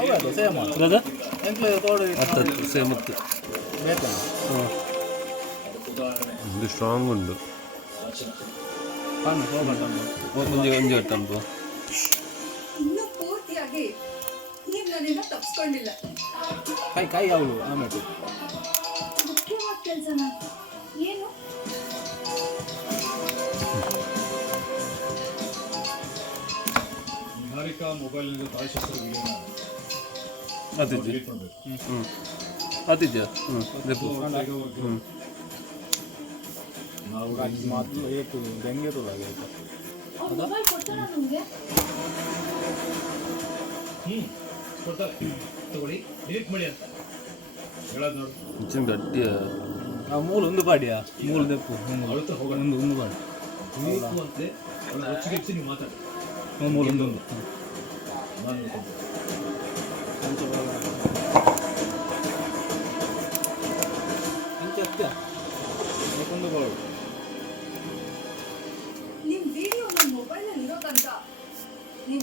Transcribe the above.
ಹೌದು ಸೇಮ್ ಅದ ಎಂಕ್ಲು ತೋಡು ಹತ್ತು ಸೇಮ್ ಇತ್ತು ಬೇಕು ಇದು ಸ್ಟ್ರಾಂಗ್ ಉಂಟು ಕಣ್ಣು ಹೋಗಂಟ ಒಂಜಿ ಒಂಜಿ ಗಟ್ಟಂಪು ಇನ್ನೂ ಪೂರ್ತಿಯಾಗಿ ನೀವು ನನ್ನಿಂದ ತಪ್ಪಿಸ್ಕೊಂಡಿಲ್ಲ. ಕೈ ಕೈ ಅವಳು ಆಮೇಲೆ ಮುಖ್ಯವಾದ ಕೆಲಸನ ಏನು? ನಿಹಾರಿಕಾ ಮೊಬೈಲ್ನಿಂದ ತಾಯಿಶಾಸ್ತ್ರ ವಿಡಿಯೋನ ಅತಿಜ್ಜಿ ಹ್ಞೂ ಅತಿಜ್ಜ ಹ್ಞೂ ಹ್ಞೂ ನಾವು ಮಾತು ಏತು ಬೆಂಗೆ ತುಳಾಗೆ ಅವ್ರು ಮೊಬೈಲ್ ಕೊಡ್ತಾರ ನಮಗೆ? ಕೊಡ್ತಾರೆ ತಗೊಳ್ಳಿ ಡಿಲೀಟ್ ಮಾಡಿ ಅಂತ ಹೇಳೋದು ನೋಡು. ಹೆಚ್ಚಿನ ಗಟ್ಟಿಯ ಮೂಲ ಒಂದು ಪಾಡಿಯಾ ಮೂಲ ದೆಪ್ಪು ಅಳುತ್ತಾ ಹೋಗೋಣ ಒಂದು ಪಾಡಿ ಬೇಕು ಅಂತೆ ಅವ್ರು ರೊಚ್ಚಿಗೆಚ್ಚಿ ನೀವು ಮಾತಾಡಿ ಮೂಲ ಒಂದು ನಾನು ನೋಡ್ಕೊಂತೀನಿ. ಅಂಚೆ ಒಂದು ಬಾಳು ನಿಮ್ ವಿಡಿಯೋ ನನ್ನ ಮೊಬೈಲಲ್ಲಿ ಇರೋ ತನಕ ನೀವು